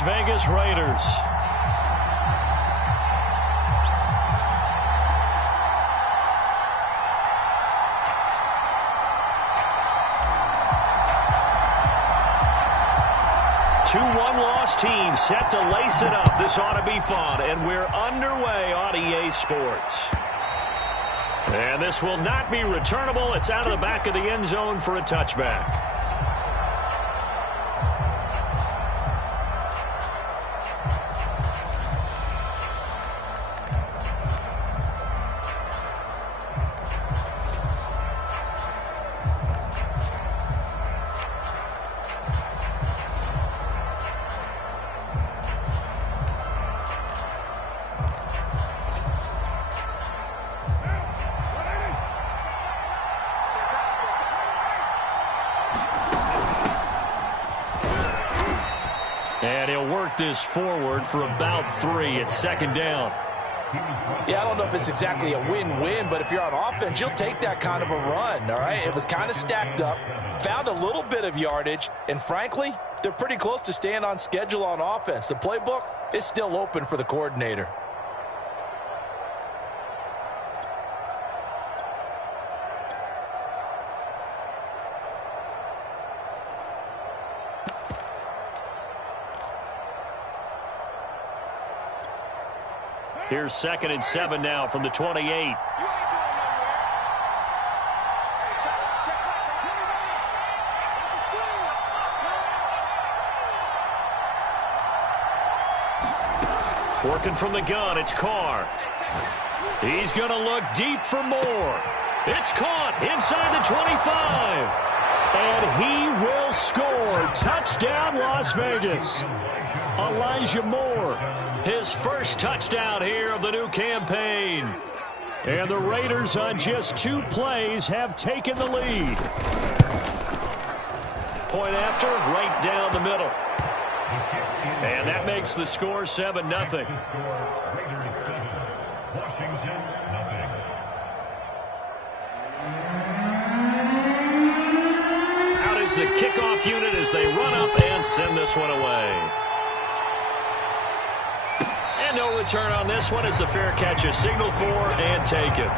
Las Vegas Raiders. Two one-loss teams set to lace it up. This ought to be fun, and we're underway on EA Sports. And this will not be returnable. It's out of the back of the end zone for a touchback. And he'll work this forward for about 3 at second down. Yeah, I don't know if it's exactly a win-win, but if you're on offense, you'll take that kind of a run, all right? It was kind of stacked up, found a little bit of yardage, and frankly, they're pretty close to staying on schedule on offense. The playbook is still open for the coordinator. Here's 2nd and 7 now from the 28. Working from the gun, it's Carr. He's going to look deep for more. It's caught inside the 25. And he will score. Touchdown, Las Vegas. Elijah Moore, his first touchdown here of the new campaign. And the Raiders on just 2 plays have taken the lead. Point after, right down the middle. And that makes the score 7-0. Out is the kickoff unit as they run up and send this one away. And no return on this one as the fair catch is signaled for and taken.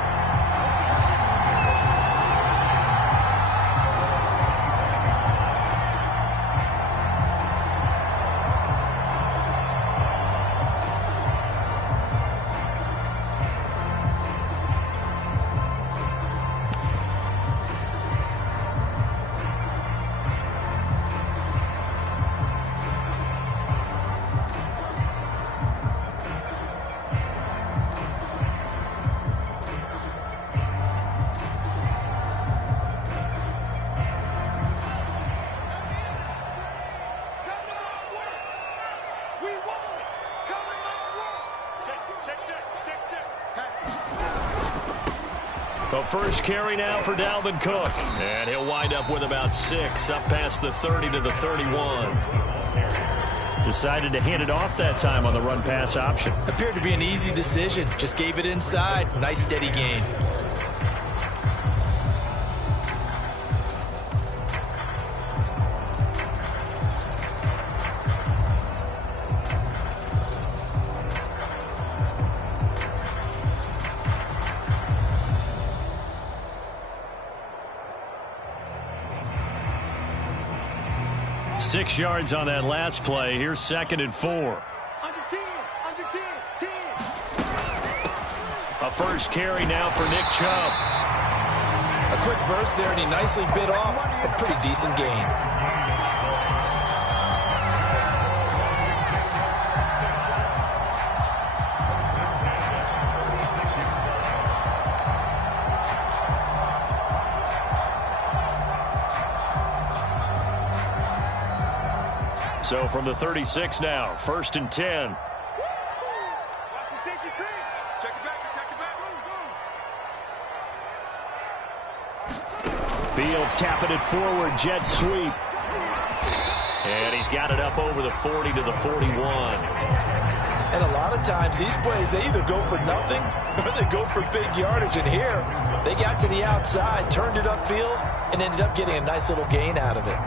The first carry now for Dalvin Cook. And he'll wind up with about 6 up past the 30 to the 31. Decided to hand it off that time on the run-pass option. Appeared to be an easy decision. Just gave it inside. Nice steady gain. Six yards on that last play. Here's 2nd and 4. Under 10. A first carry now for Nick Chubb. A quick burst there, and he nicely bit off a pretty decent gain. So from the 36 now, 1st and 10. Fields tapping it forward, jet sweep. And he's got it up over the 40 to the 41. And a lot of times these plays, they either go for nothing or they go for big yardage. And here, they got to the outside, turned it upfield, and ended up getting a nice little gain out of it.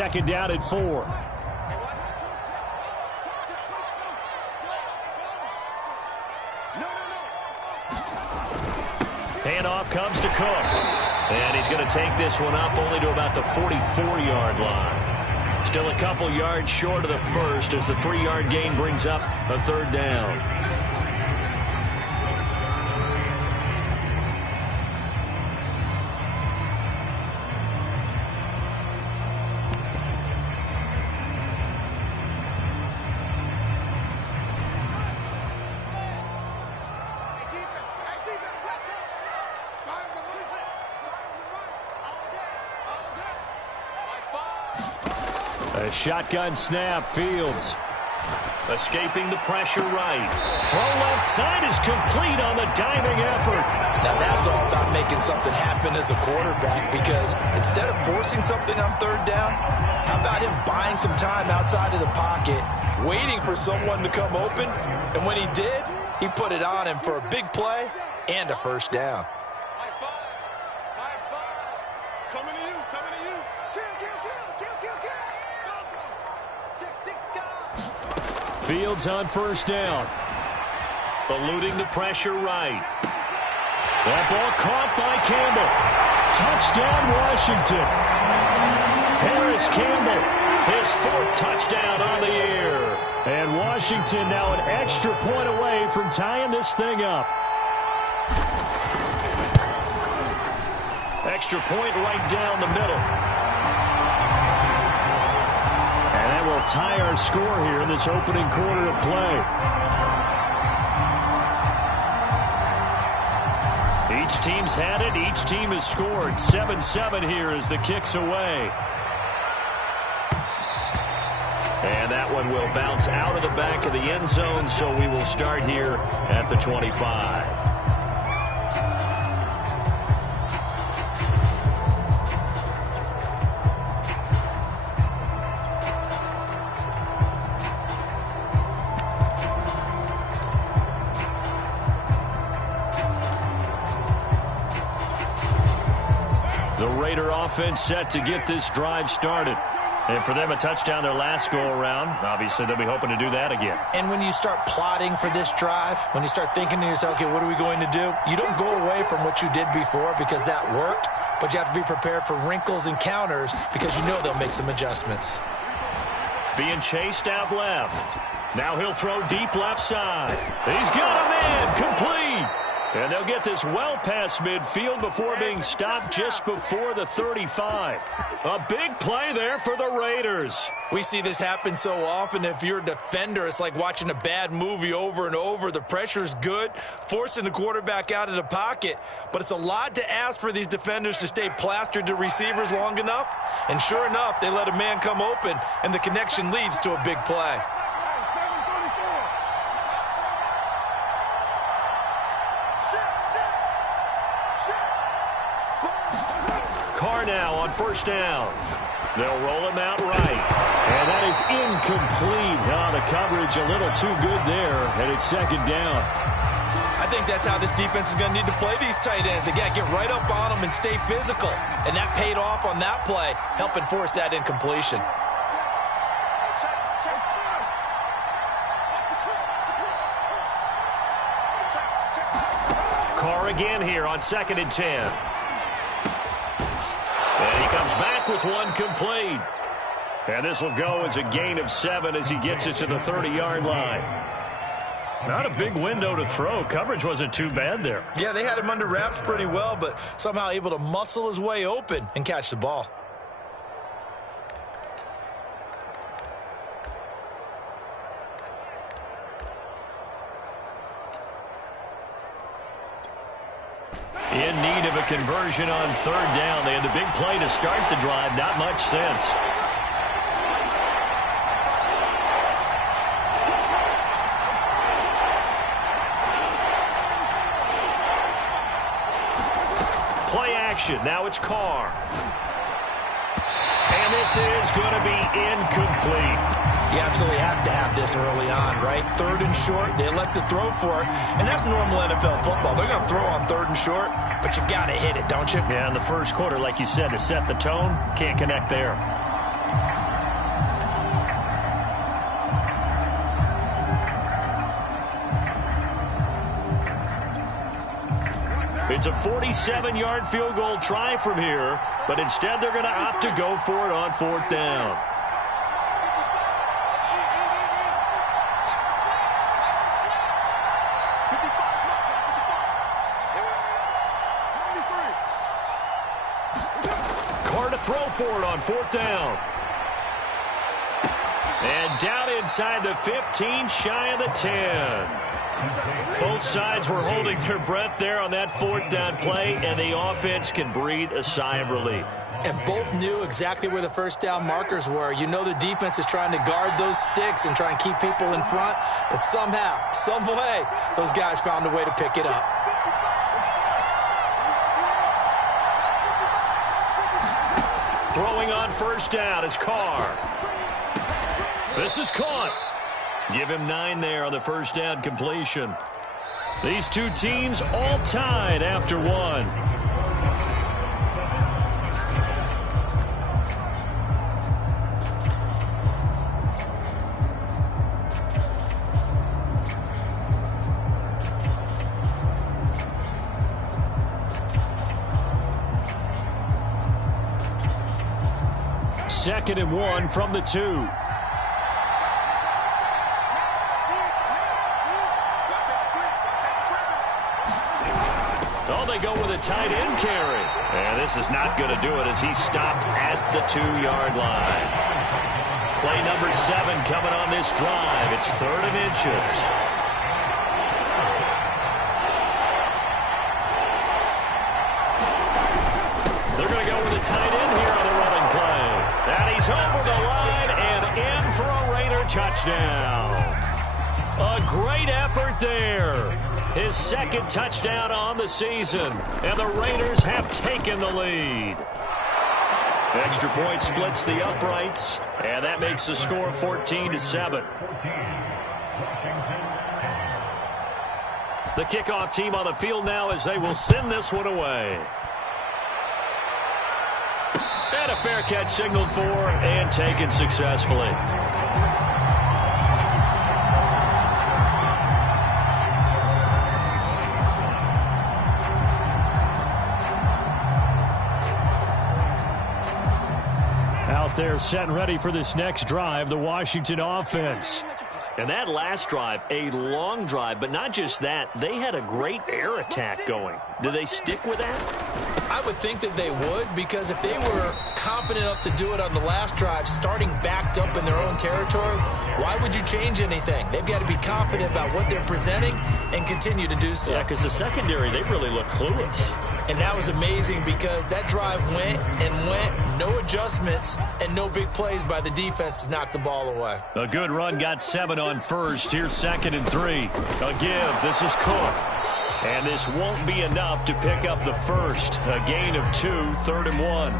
second down and 4. Handoff comes to Cook. And he's going to take this one up only to about the 44-yard line. Still a couple yards short of the first as the 3-yard gain brings up a third down. A shotgun snap, Fields. Escaping the pressure right. Throw left side is complete on the diving effort. Now that's all about making something happen as a quarterback, because instead of forcing something on third down, how about him buying some time outside of the pocket, waiting for someone to come open, and when he did, he put it on him for a big play and a first down. Fields on first down. Eluding the pressure right. That ball caught by Campbell. Touchdown, Washington. Harris Campbell, his 4th touchdown on the year. And Washington now an extra point away from tying this thing up. Extra point right down the middle. Will tie our score here in this opening quarter of play. Each team's had it. Each team has scored. 7-7 here as the kick's away. And that one will bounce out of the back of the end zone, so we will start here at the 25. Offense set to get this drive started. And for them, a touchdown their last go-around. Obviously, they'll be hoping to do that again. And when you start plotting for this drive, when you start thinking to yourself, okay, what are we going to do? You don't go away from what you did before because that worked, but you have to be prepared for wrinkles and counters because you know they'll make some adjustments. Being chased out left. Now he'll throw deep left side. He's got a man. Complete. And they'll get this well past midfield before being stopped just before the 35. A big play there for the Raiders. We see this happen so often. If you're a defender, it's like watching a bad movie over and over. The pressure's good, forcing the quarterback out of the pocket. But it's a lot to ask for these defenders to stay plastered to receivers long enough. And sure enough, they let a man come open, and the connection leads to a big play. Carr now on first down. They'll roll him out right. And that is incomplete. Oh, the coverage a little too good there, and it's second down. I think that's how this defense is going to need to play these tight ends. Again, get right up on them and stay physical. And that paid off on that play, helping force that incompletion. Carr again here on 2nd and 10. And he comes back with one complete. And this will go as a gain of 7 as he gets it to the 30-yard line. Not a big window to throw. Coverage wasn't too bad there. Yeah, they had him under wraps pretty well, but somehow able to muscle his way open and catch the ball. In need of a conversion on third down. They had the big play to start the drive. Not much sense. Play action. Now it's Carr. And this is going to be incomplete. You absolutely have to have this early on, right? 3rd and short, they elect to throw for it, and that's normal NFL football. They're going to throw on 3rd and short, but you've got to hit it, don't you? Yeah, in the first quarter, like you said, to set the tone, can't connect there. It's a 47-yard field goal try from here, but instead they're going to opt to go for it on 4th down. Carr to throw for it on 4th down. And down inside the 15, shy of the 10. Both sides were holding their breath there on that 4th down play, and the offense can breathe a sigh of relief. And both knew exactly where the first down markers were. You know the defense is trying to guard those sticks and try and keep people in front, but somehow, some way, those guys found a way to pick it up. Throwing on 1st down is Carr. This is caught. Give him 9 there on the 1st down completion. These two teams all tied after 1. Second and 1 from the 2. They go with a tight end carry. And this is not going to do it as he's stopped at the 2-yard line. Play number 7 coming on this drive. It's 3rd and inches. They're going to go with a tight end here on the running play. And he's over the line and in for a Raider touchdown. A great effort there. His 2nd touchdown on the season, and the Raiders have taken the lead. Extra point splits the uprights, and that makes the score 14-7. The kickoff team on the field now as they will send this one away. And a fair catch signaled for and taken successfully. They're set and ready for this next drive, the Washington offense. And that last drive, a long drive, but not just that, they had a great air attack going. Do they stick with that? I would think that they would, because if they were confident enough to do it on the last drive, starting backed up in their own territory, why would you change anything? They've got to be confident about what they're presenting and continue to do so. Yeah, because the secondary, they really look clueless. And that was amazing because that drive went and went, no adjustments and no big plays by the defense to knock the ball away. A good run got 7 on first. Here's 2nd and 3. A give. This is Cook. And this won't be enough to pick up the first. A gain of 2, 3rd and 1.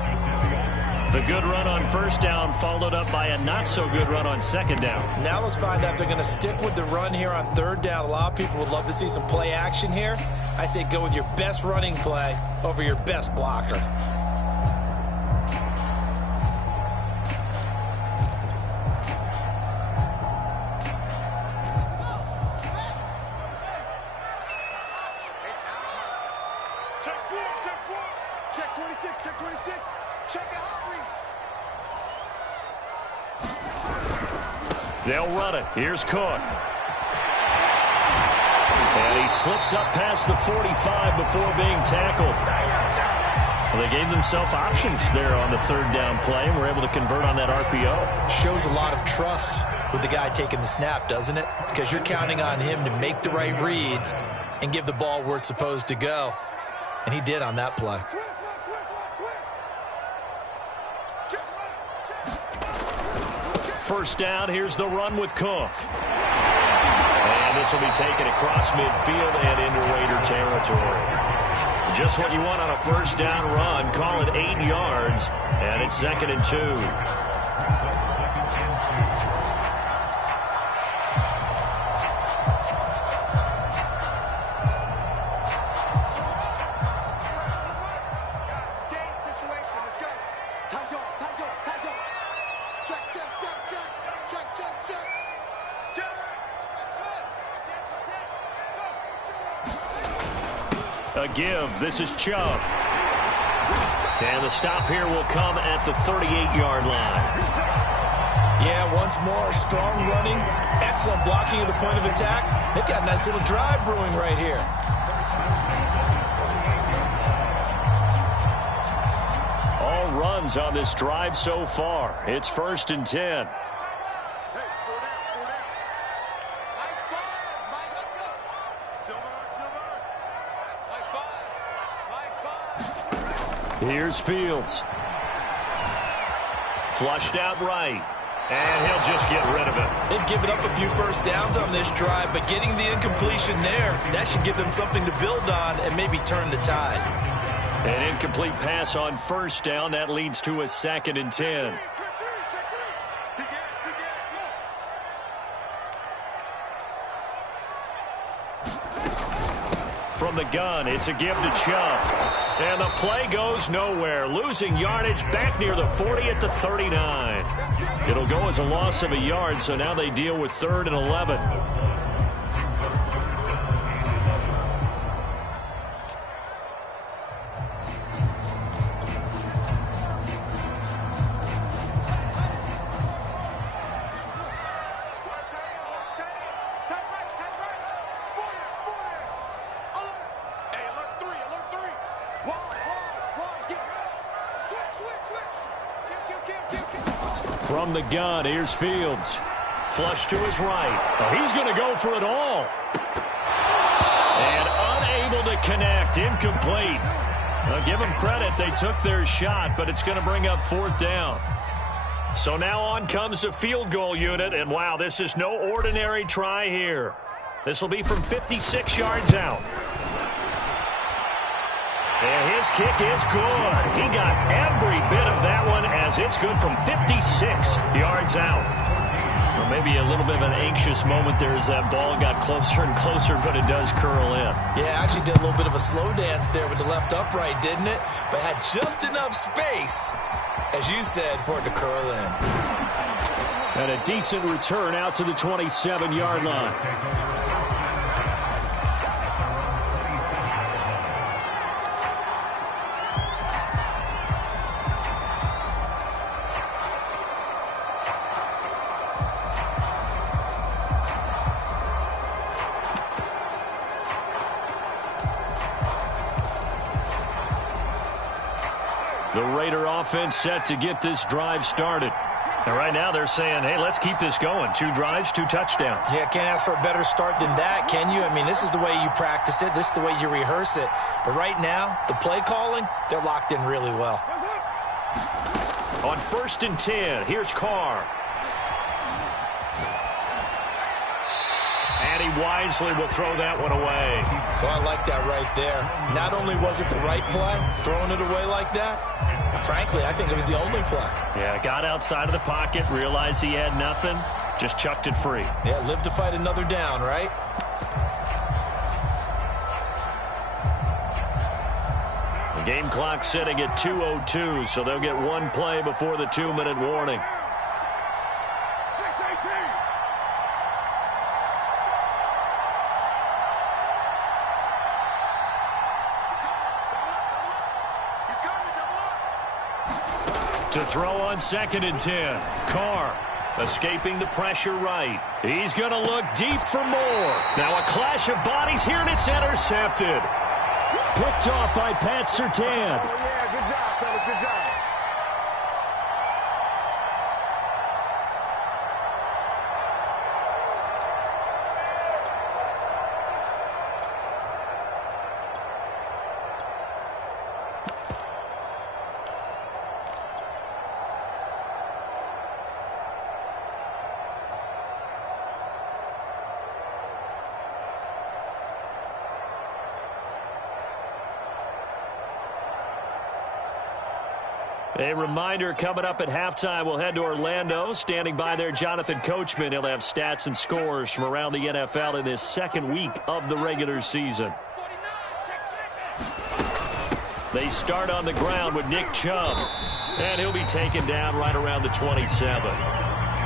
The good run on 1st down followed up by a not-so-good run on 2nd down. Now let's find out if they're going to stick with the run here on 3rd down. A lot of people would love to see some play action here. I say go with your best running play over your best blocker. Check 26, check 26, check the hot read. They'll run it. Here's Cook. And he slips up past the 45 before being tackled. Well, they gave themselves options there on the 3rd down play and were able to convert on that RPO. Shows a lot of trust with the guy taking the snap, doesn't it? Because you're counting on him to make the right reads and give the ball where it's supposed to go. And he did on that play. First down, here's the run with Cook. And this will be taken across midfield and into Raider territory. Just what you want on a 1st down run. Call it 8 yards, and it's 2nd and 2. A give. This is Chubb. And the stop here will come at the 38-yard line. Yeah, once more, strong running, excellent blocking at the point of attack. They've got a nice little drive brewing right here. All runs on this drive so far. It's 1st and 10. Here's Fields. Flushed out right. And he'll just get rid of it. They've given up a few first downs on this drive, but getting the incompletion there, that should give them something to build on and maybe turn the tide. An incomplete pass on 1st down. That leads to a 2nd and 10. From the gun, it's a give to Chubb. And the play goes nowhere. Losing yardage back near the 40 at the 39. It'll go as a loss of a yard, so now they deal with 3rd and 11. From the gun, here's Fields. Flush to his right. Oh, he's going to go for it all. And unable to connect. Incomplete. I'll give them credit. They took their shot, but it's going to bring up 4th down. So now on comes the field goal unit. And, wow, this is no ordinary try here. This will be from 56 yards out. And his kick is good. He got every bit of that one as it's good from 56 yards out. Well, maybe a little bit of an anxious moment there as that ball got closer and closer, but it does curl in. Yeah, actually did a little bit of a slow dance there with the left upright, didn't it? But had just enough space, as you said, for it to curl in. And a decent return out to the 27-yard line. The Raider offense set to get this drive started. And right now they're saying, hey, let's keep this going. 2 drives, 2 touchdowns. Yeah, can't ask for a better start than that, can you? I mean, this is the way you practice it. This is the way you rehearse it. But right now, the play calling, they're locked in really well. On 1st and 10, here's Carr. And he wisely will throw that one away. Well, I like that right there. Not only was it the right play, throwing it away like that, frankly, I think it was the only play. Yeah, got outside of the pocket, realized he had nothing, just chucked it free. Yeah, live to fight another down, right? The game clock sitting at 2:02, so they'll get 1 play before the 2-minute warning. To throw on 2nd and 10. Carr escaping the pressure right. He's going to look deep for more. Now a clash of bodies here, and it's intercepted. Picked off by Pat Surtain. Yeah, good job, fellas, good job. A reminder coming up at halftime, we'll head to Orlando. Standing by there, Jonathan Coachman. He'll have stats and scores from around the NFL in this 2nd week of the regular season. They start on the ground with Nick Chubb. And he'll be taken down right around the 27.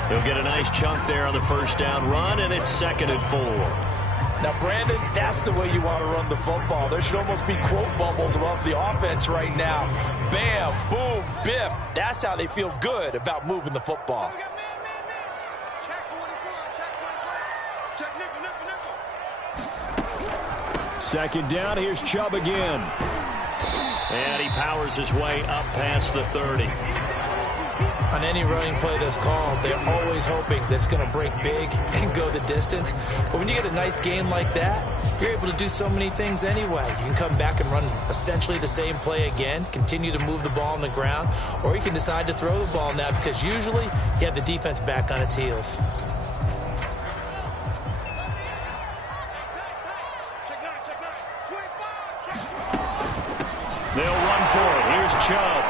He'll get a nice chunk there on the 1st down run, and it's 2nd and 4. Now, Brandon, that's the way you want to run the football. There should almost be quote bubbles above the offense right now. Bam, boom, biff. That's how they feel good about moving the football. Check 44, check 44. Check nickel. Second down, here's Chubb again. And he powers his way up past the 30. On any running play that's called, they're always hoping that it's going to break big and go the distance. But when you get a nice game like that, you're able to do so many things anyway. You can come back and run essentially the same play again, continue to move the ball on the ground, or you can decide to throw the ball now because usually you have the defense back on its heels. They'll run for it. Here's Chubb.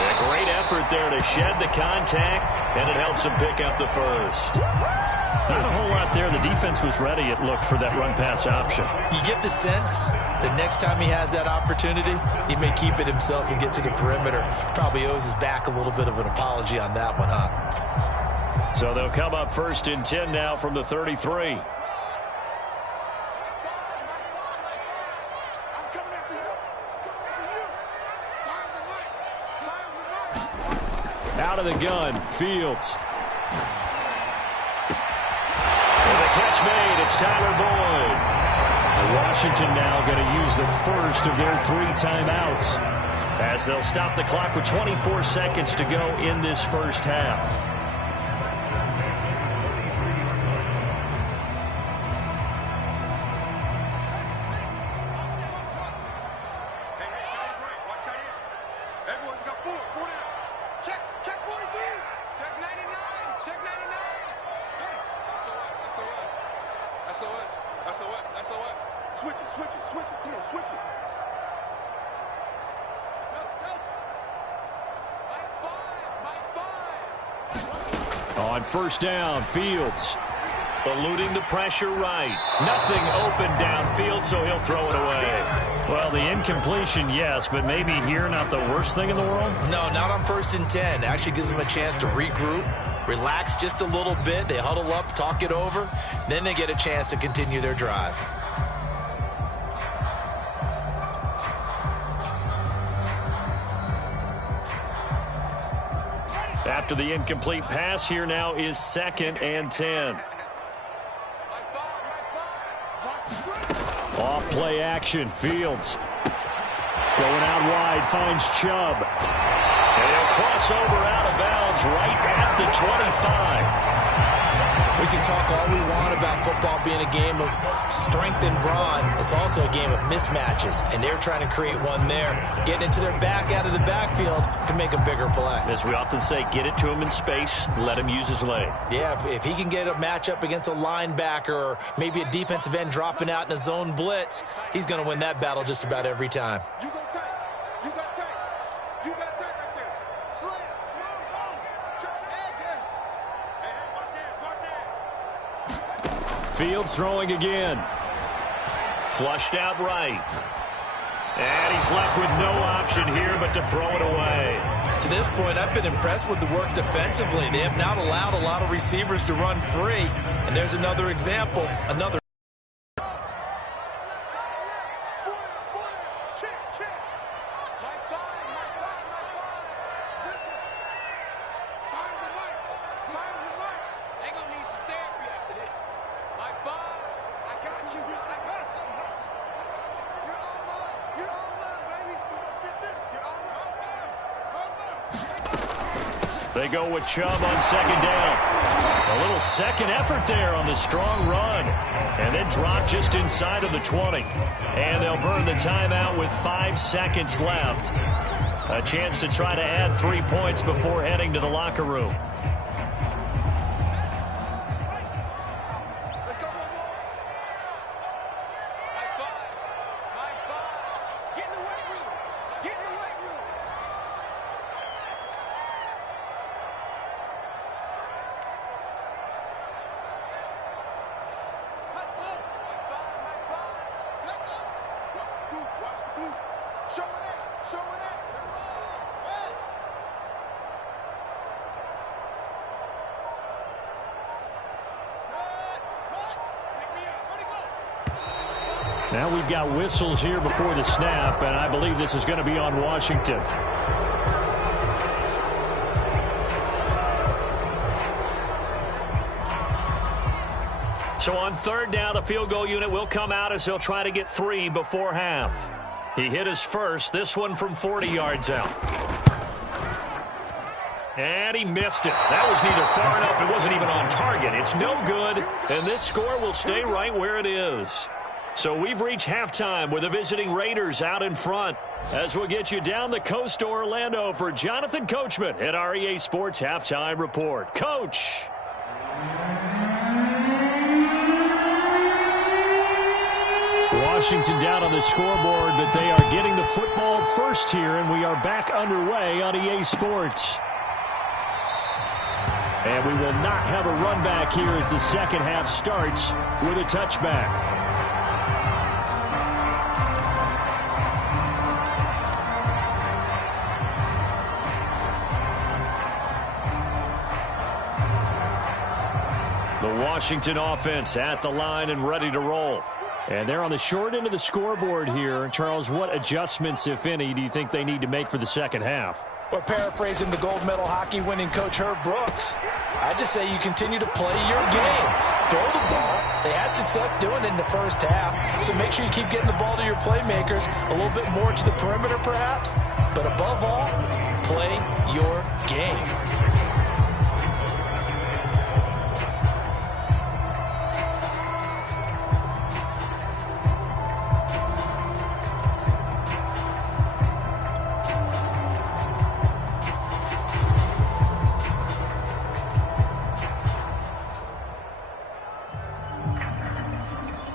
A great effort there to shed the contact, and it helps him pick up the first. Not a whole lot there. The defense was ready, it looked, for that run-pass option. You get the sense that next time he has that opportunity, he may keep it himself and get to the perimeter. Probably owes his back a little bit of an apology on that one, huh? So they'll come up 1st and 10 now from the 33. Out of the gun, Fields. And the catch made, it's Tyler Boyd. Washington now going to use the first of their 3 timeouts as they'll stop the clock with 24 seconds to go in this first half. On first down, Fields. Eluding the pressure right. Nothing open downfield, so he'll throw it away. Well, the incompletion, yes, but maybe here not the worst thing in the world? No, not on 1st and 10. Actually gives them a chance to regroup, relax just a little bit. They huddle up, talk it over. Then they get a chance to continue their drive. After the incomplete pass, here now is 2nd and 10. Off play action, Fields. Going out wide, finds Chubb. And he'll cross over out of bounds right at the 25. We can talk all we want about football being a game of strength and brawn. It's also a game of mismatches, and they're trying to create one there, getting it to their back out of the backfield to make a bigger play. As we often say, get it to him in space, let him use his leg. Yeah, if he can get a matchup against a linebacker or maybe a defensive end dropping out in a zone blitz, he's going to win that battle just about every time. You go tight. You got tight. You got tight right there. Slam, go. Check the edge here. Hey, watch it. Fields throwing again. Flushed out right. And he's left with no option here but to throw it away. To this point, I've been impressed with the work defensively. They have not allowed a lot of receivers to run free. And there's another example, another. They go with Chubb on 2nd down. A little second effort there on the strong run. And then drop just inside of the 20. And they'll burn the timeout with 5 seconds left. A chance to try to add 3 points before heading to the locker room. Now we've got whistles here before the snap, and I believe this is going to be on Washington. So on third down, the field goal unit will come out as they'll try to get 3 before half. He hit his first, this one from 40 yards out. And he missed it. That was neither far enough. It wasn't even on target. It's no good, and this score will stay right where it is. So we've reached halftime with the visiting Raiders out in front. As we'll get you down the coast to Orlando for Jonathan Coachman at our EA Sports Halftime Report. Coach. Washington down on the scoreboard, but they are getting the football first here, and we are back underway on EA Sports. And we will not have a run back here as the second half starts with a touchback. The Washington offense at the line and ready to roll. And they're on the short end of the scoreboard here. Charles, what adjustments, if any, do you think they need to make for the second half? Well, paraphrasing the gold medal hockey winning coach Herb Brooks, I just say you continue to play your game. Throw the ball. They had success doing it in the first half, so make sure you keep getting the ball to your playmakers, a little bit more to the perimeter perhaps, but above all, play your game.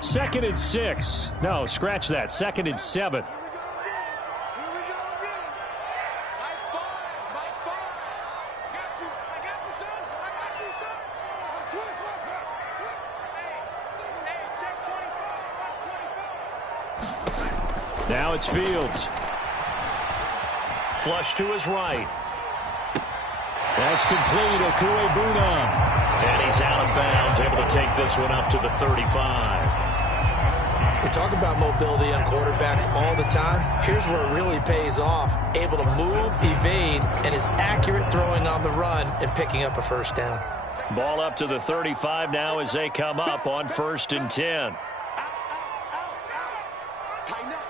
Second and 6. No, scratch that. Second and 7. Here we go again. Mike 5. Got you. I got you, son. Let's switch, Hey, check 24. Watch 24. Now it's Fields. Flush to his right. That's complete. Okuegbunam. And he's out of bounds, able to take this one up to the 35. We talk about mobility on quarterbacks all the time. Here's where it really pays off. Able to move, evade, and is accurate throwing on the run and picking up a first down. Ball up to the 35 now as they come up on 1st and 10. Tighten up.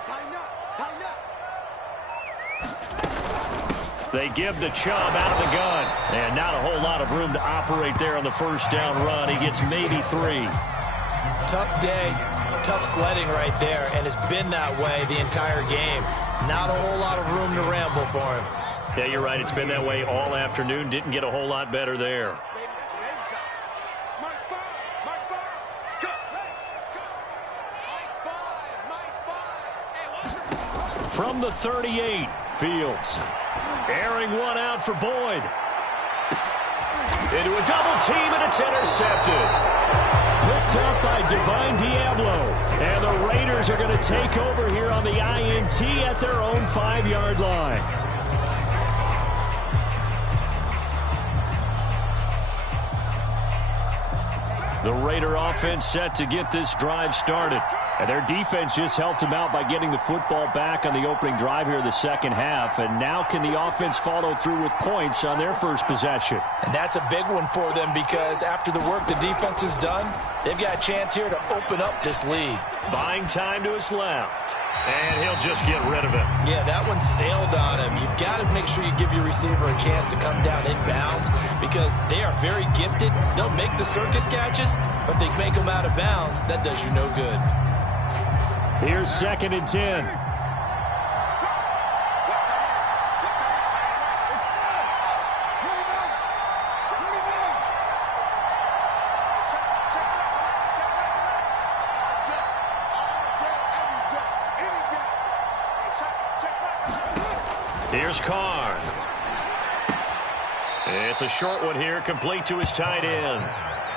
They give the Chubb out of the gun. And not a whole lot of room to operate there on the first down run. He gets maybe 3. Tough day, tough sledding right there, and it's been that way the entire game. Not a whole lot of room to ramble for him. Yeah, you're right. It's been that way all afternoon. Didn't get a whole lot better there. Mike 5. Go. Mike 5. From the 38, Fields. Airing one out for Boyd. Into a double team, and it's intercepted. Picked up by Divine Diablo. And the Raiders are going to take over here on the INT at their own 5-yard line. The Raider offense set to get this drive started. And their defense just helped them out by getting the football back on the opening drive here in the second half. And now can the offense follow through with points on their first possession? And that's a big one for them because after the work the defense has done, they've got a chance here to open up this lead. Buying time to his left. And he'll just get rid of it. Yeah, that one sailed on him. You've got to make sure you give your receiver a chance to come down inbounds because they are very gifted. They'll make the circus catches, but they make them out of bounds. That does you no good. Here's 2nd and 10. Here's Carr. It's a short one here, complete to his tight end.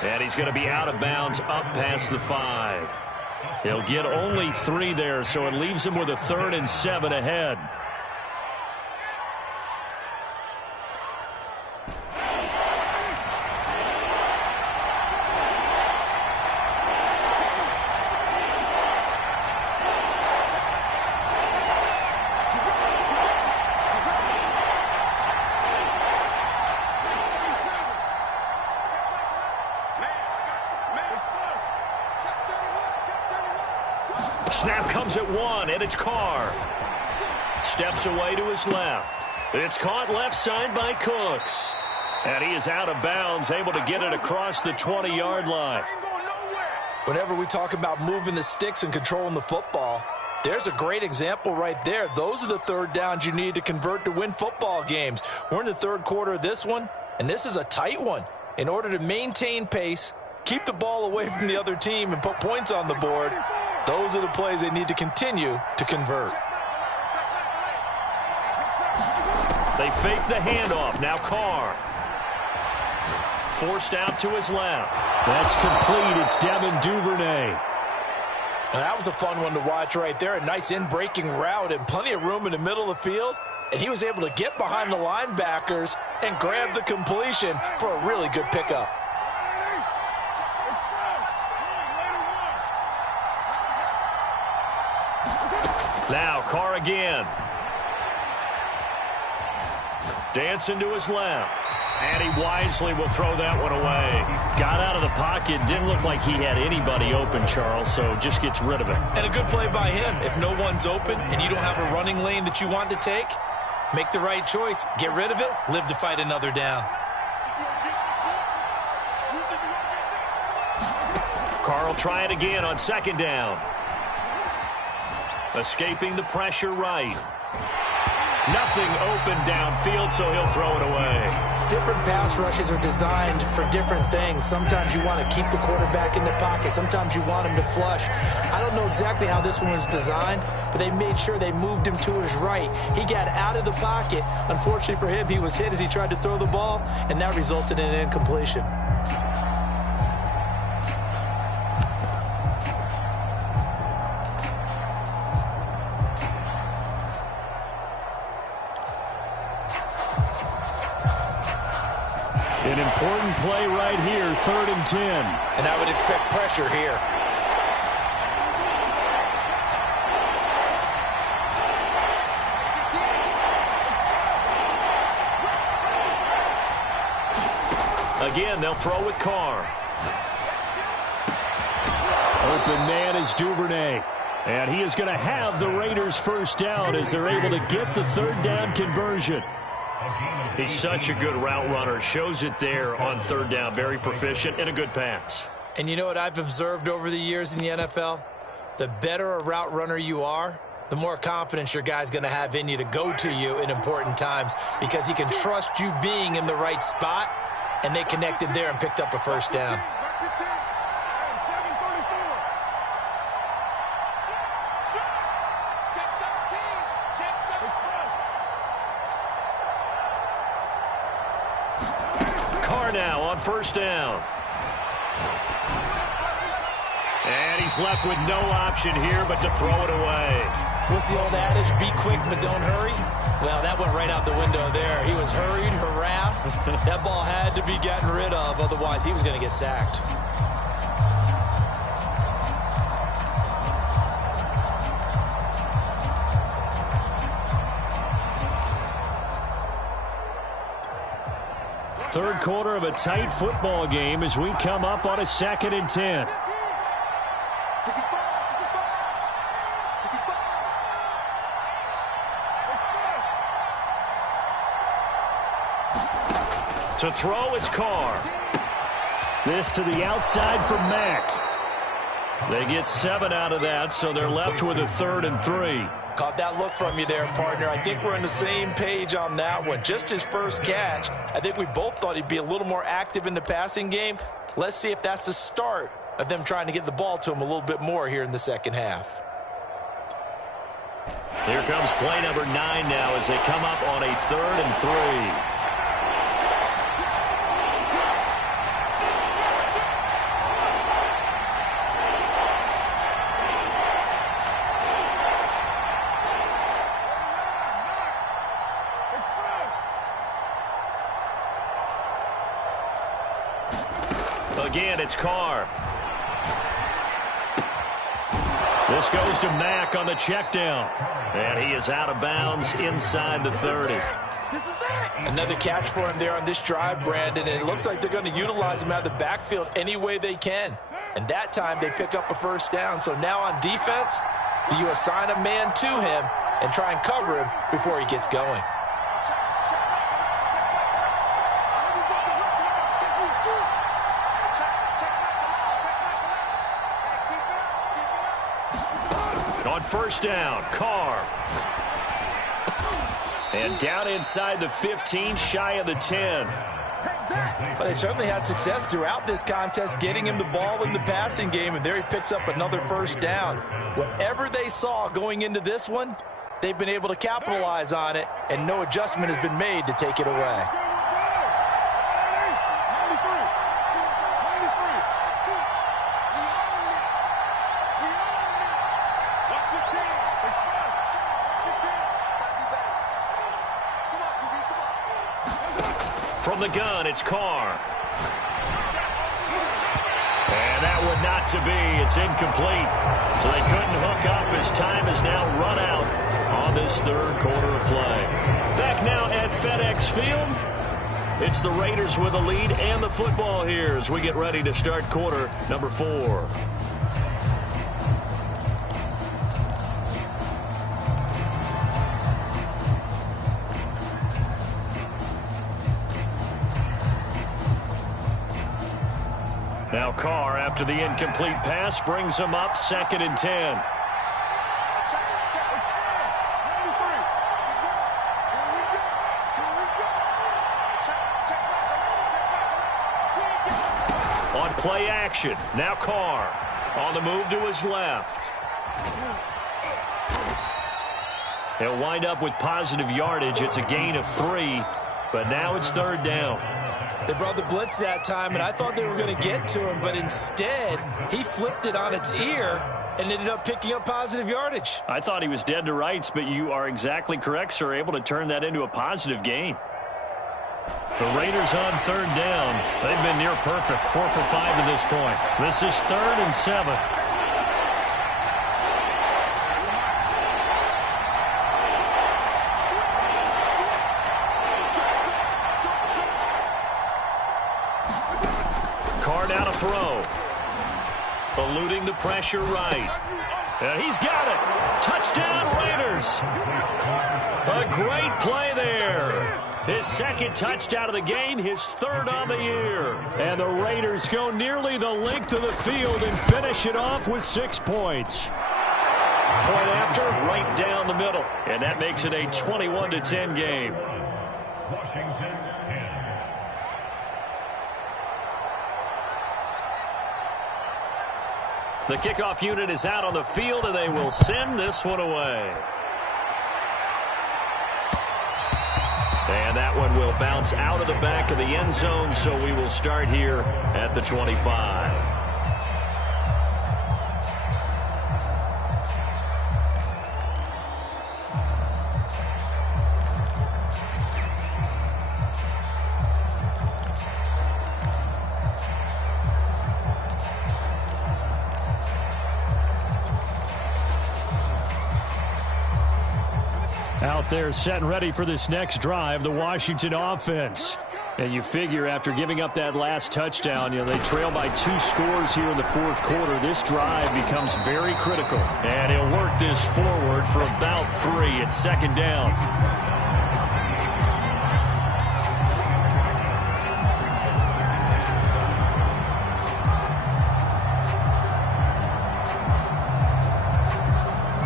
And he's going to be out of bounds up past the 5. He'll get only 3 there, so it leaves him with a 3rd and 7 ahead. Snap comes at 1, and it's Carr. Steps away to his left. It's caught left side by Cooks. And he is out of bounds, able to get it across the 20-yard line. Whenever we talk about moving the sticks and controlling the football, there's a great example right there. Those are the third downs you need to convert to win football games. We're in the third quarter of this one, and this is a tight one. In order to maintain pace, keep the ball away from the other team, and put points on the board, those are the plays they need to continue to convert. They fake the handoff. Now Carr. Forced out to his left. That's complete. It's Devin Duvernay. Now that was a fun one to watch right there. A nice in-breaking route and plenty of room in the middle of the field. And he was able to get behind the linebackers and grab the completion for a really good pickup. Now Carr again. Dancing to his left. And he wisely will throw that one away. Got out of the pocket. Didn't look like he had anybody open, Charles, so just gets rid of it. And a good play by him. If no one's open and you don't have a running lane that you want to take, make the right choice. Get rid of it. Live to fight another down. Carr will try it again on second down. Escaping the pressure right. Nothing open downfield, so he'll throw it away. Different pass rushes are designed for different things. Sometimes you want to keep the quarterback in the pocket. Sometimes you want him to flush. I don't know exactly how this one was designed, but they made sure they moved him to his right. He got out of the pocket. Unfortunately for him, he was hit as he tried to throw the ball, and that resulted in an incompletion. An important play right here, 3rd and 10. And I would expect pressure here. Again, they'll throw with Carr. Open man is Duvernay. And he is going to have the Raiders first down as they're able to get the 3rd down conversion. He's such a good route runner. Shows it there on 3rd down. Very proficient and a good pass. And you know what I've observed over the years in the NFL? The better a route runner you are, the more confidence your guy's going to have in you to go to you in important times because he can trust you being in the right spot, and they connected there and picked up a first down. Now on first down. And he's left with no option here but to throw it away. What's the old adage? Be quick, but don't hurry. Well, that went right out the window there. He was hurried, harassed. That ball had to be gotten rid of, otherwise he was going to get sacked. Third quarter of a tight football game as we come up on a 2nd and 10. To throw, it's Carr. This to the outside for Mack. They get 7 out of that, so they're left with a 3rd and 3. Caught that look from you there, partner. I think we're on the same page on that one. Just his first catch. I think we both thought he'd be a little more active in the passing game. Let's see if that's the start of them trying to get the ball to him a little bit more here in the second half. Here comes play number 9 now as they come up on a 3rd and 3. Again, it's Carr. This goes to Mack on the check down. And he is out of bounds inside the 30. Another catch for him there on this drive, Brandon. And it looks like they're going to utilize him out of the backfield any way they can. And that time they pick up a first down. So now on defense, Do you assign a man to him and try and cover him before he gets going? On first down, Carr. And down inside the 15, shy of the 10. Well, they certainly had success throughout this contest getting him the ball in the passing game, and there he picks up another first down. Whatever they saw going into this one, they've been able to capitalize on it, and no adjustment has been made to take it away. From the gun, it's Carr. And that one not to be. It's incomplete. So they couldn't hook up as time has now run out on this third quarter of play. Back now at FedEx Field. It's the Raiders with a lead and the football here as we get ready to start quarter number 4. Now Carr, after the incomplete pass, brings him up 2nd and 10. On play action, now Carr on the move to his left. He'll wind up with positive yardage. It's a gain of 3, but now it's 3rd down. They brought the blitz that time, and I thought they were going to get to him, but instead, he flipped it on its ear and ended up picking up positive yardage. I thought he was dead to rights, but you are exactly correct, sir, able to turn that into a positive gain. The Raiders on 3rd down. They've been near perfect, 4 for 5 to this point. This is 3rd and 7. Throw. Eluding the pressure right. And he's got it. Touchdown Raiders. A great play there. His 2nd touchdown of the game, his 3rd on the year. And the Raiders go nearly the length of the field and finish it off with 6 points. Point after, right down the middle. And that makes it a 21-10 game. The kickoff unit is out on the field, and they will send this one away. And that one will bounce out of the back of the end zone, so we will start here at the 25. Out there set and ready for this next drive, the Washington offense. And you figure after giving up that last touchdown, they trail by 2 scores here in the 4th quarter. This drive becomes very critical. And he'll work this forward for about 3 at 2nd down.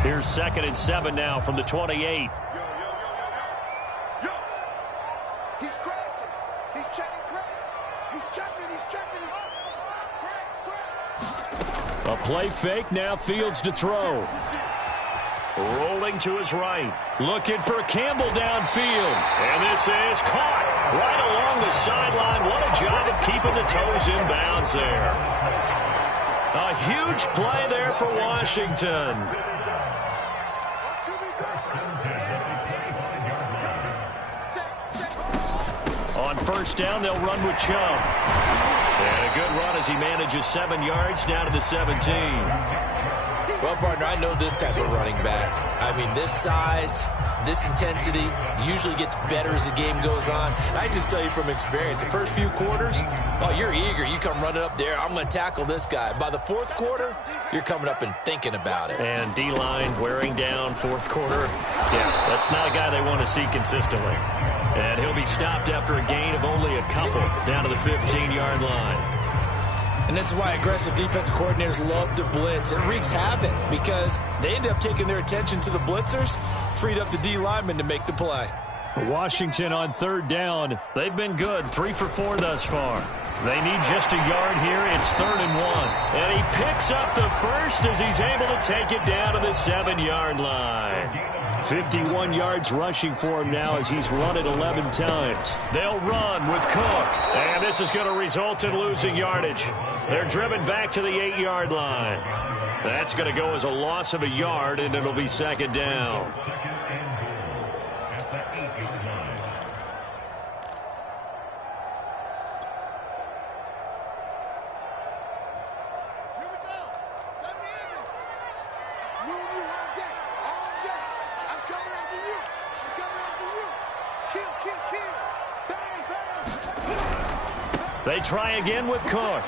Here's 2nd and 7 now from the 28. A play fake, now Fields to throw. Rolling to his right. Looking for Campbell downfield. And this is caught right along the sideline. What a job of keeping the toes in bounds there. A huge play there for Washington. On first down, they'll run with Chubb. And a good run as he manages 7 yards down to the 17. Well, partner, I know this type of running back. I mean, this size, this intensity usually gets better as the game goes on. And I just tell you from experience, the first few quarters, oh, you're eager. You come running up there, I'm going to tackle this guy. By the fourth quarter, you're coming up and thinking about it. And D-line wearing down fourth quarter. Yeah, that's not a guy they want to see consistently. And he'll be stopped after a gain of only a couple down to the 15-yard line. And this is why aggressive defensive coordinators love to blitz. It wreaks havoc because they end up taking their attention to the blitzers, freed up the D lineman to make the play. Washington on third down. They've been good, 3 for 4 thus far. They need just a yard here. It's 3rd and 1. And he picks up the first as he's able to take it down to the 7-yard line. 51 yards rushing for him now as he's run it 11 times. They'll run with Cook. And this is going to result in losing yardage. They're driven back to the 8-yard line. That's going to go as a loss of a yard, and it'll be 2nd down. They try again with Cook.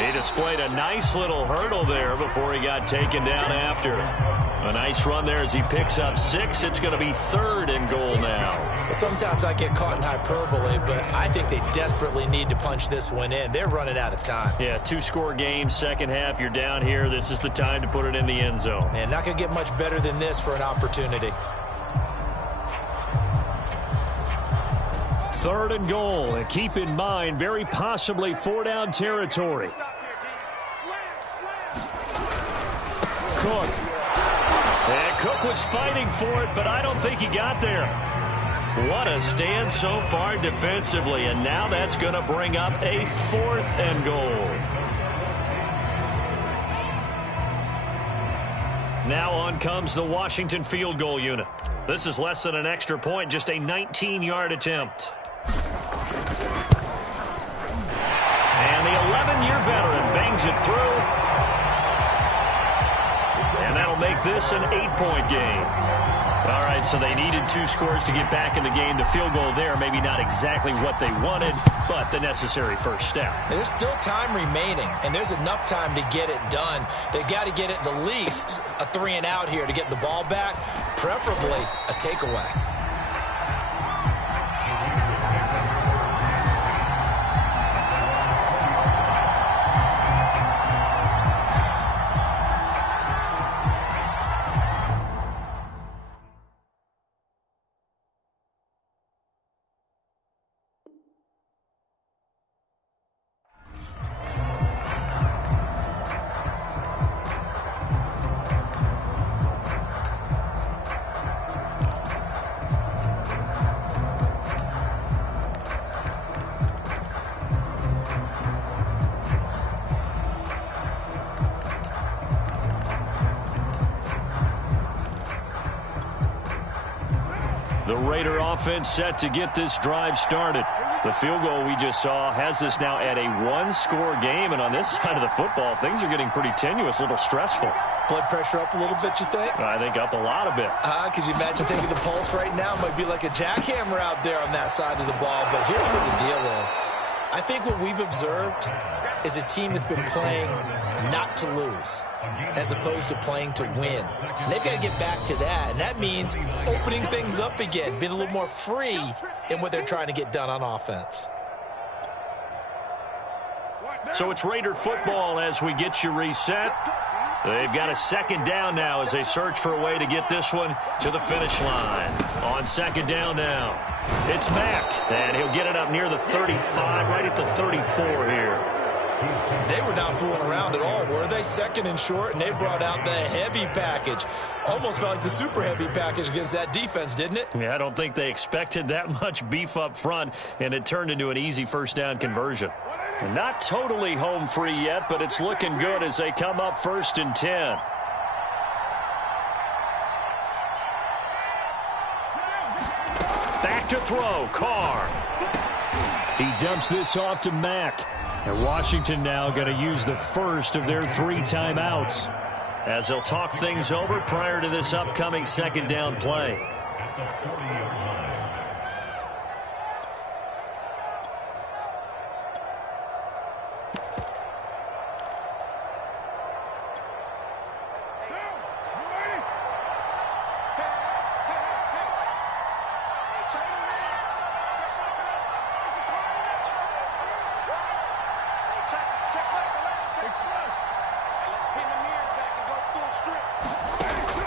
He displayed a nice little hurdle there before he got taken down after. A nice run there as he picks up 6. It's going to be 3rd and goal now. Sometimes I get caught in hyperbole, but I think they desperately need to punch this one in. They're running out of time. Yeah, 2-score game, second half. You're down here. This is the time to put it in the end zone. And not going to get much better than this for an opportunity. 3rd and goal, and keep in mind, very possibly 4-down territory. Cook. And Cook was fighting for it, but I don't think he got there. What a stand so far defensively, and now that's going to bring up a 4th and goal. Now on comes the Washington field goal unit. This is less than an extra point, just a 19-yard attempt. And the 11-year veteran bangs it through. And that'll make this an 8-point game. All right, so they needed 2 scores to get back in the game. The field goal there, maybe not exactly what they wanted, but the necessary first step. There's still time remaining, and there's enough time to get it done. They got to get it the least a 3-and-out here to get the ball back, preferably a takeaway. The Raider offense set to get this drive started. The field goal we just saw has us now at a 1-score game, and on this side of the football, things are getting pretty tenuous, a little stressful. Blood pressure up a little bit, you think? I think up a lot of it. Could you imagine taking the pulse right now? It might be like a jackhammer out there on that side of the ball, but here's what the deal is. I think what we've observed is a team that's been playing not to lose as opposed to playing to win. And they've got to get back to that, and that means opening things up again, being a little more free in what they're trying to get done on offense. So it's Raider football as we get you reset. They've got a 2nd down now as they search for a way to get this one to the finish line. On 2nd down now, it's Mack, and he'll get it up near the 35, right at the 34 here. They were not fooling around at all, were they? 2nd and short, and they brought out the heavy package. Almost felt like the super heavy package against that defense, didn't it? Yeah, I don't think they expected that much beef up front, and it turned into an easy 1st down conversion. And not totally home free yet, but it's looking good as they come up 1st and 10. Back to throw, Carr. He dumps this off to Mack. And Washington now going to use the first of their 3 timeouts. as they'll talk things over prior to this upcoming second down play.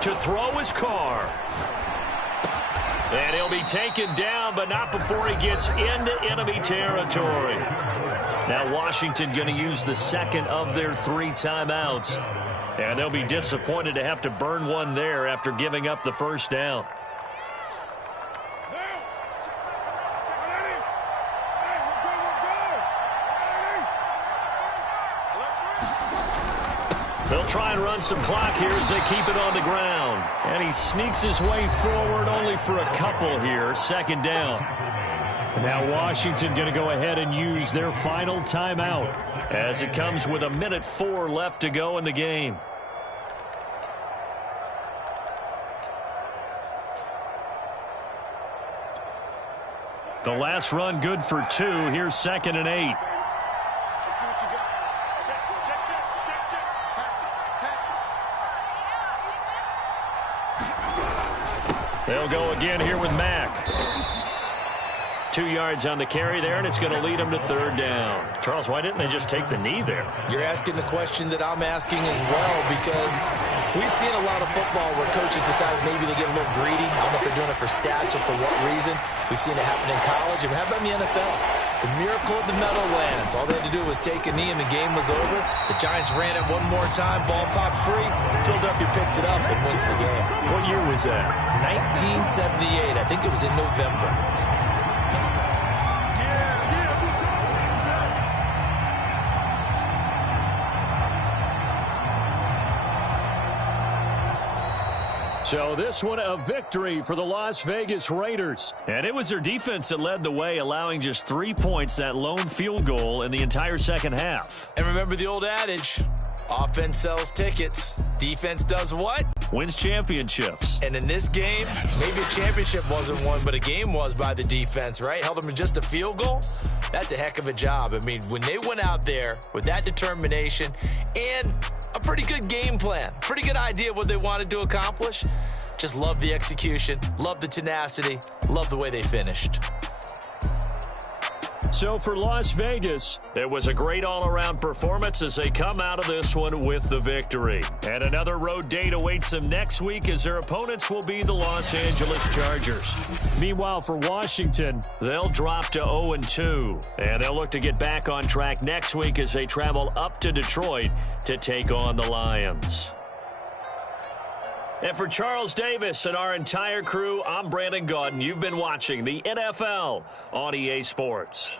To throw is Carr. And he'll be taken down, but not before he gets into enemy territory. Now Washington going to use the second of their 3 timeouts. And they'll be disappointed to have to burn one there after giving up the first down. They'll try and run some clock here as they keep it on the ground. And he sneaks his way forward only for a couple here. Second down. Now Washington going to go ahead and use their final timeout as it comes with 1:04 left to go in the game. The last run good for 2. Here's 2nd and 8. They'll go again here with Mack. 2 yards on the carry there, and it's going to lead them to 3rd down. Charles, why didn't they just take the knee there? You're asking the question that I'm asking as well, because we've seen a lot of football where coaches decide maybe they get a little greedy. I don't know if they're doing it for stats or for what reason. We've seen it happen in college, and how about in the NFL? The miracle of the Meadowlands. All they had to do was take a knee, and the game was over. The Giants ran it one more time. Ball popped free. Philadelphia picks it up and wins the game. What year was that? 1978. I think it was in November. So this one a victory for the Las Vegas Raiders. And it was their defense that led the way, allowing just 3 points, that lone field goal in the entire second half. And remember the old adage, offense sells tickets. Defense does what? Wins championships. And in this game, maybe a championship wasn't won, but a game was by the defense, right? Held them in just a field goal. That's a heck of a job. I mean, when they went out there with that determination and a pretty good game plan, pretty good idea of what they wanted to accomplish, just love the execution, love the tenacity, love the way they finished. So for Las Vegas, it was a great all-around performance as they come out of this one with the victory. And another road date awaits them next week as their opponents will be the Los Angeles Chargers. Meanwhile, for Washington, they'll drop to 0-2. And they'll look to get back on track next week as they travel up to Detroit to take on the Lions. And for Charles Davis and our entire crew, I'm Brandon Gaudin. You've been watching the NFL on EA Sports.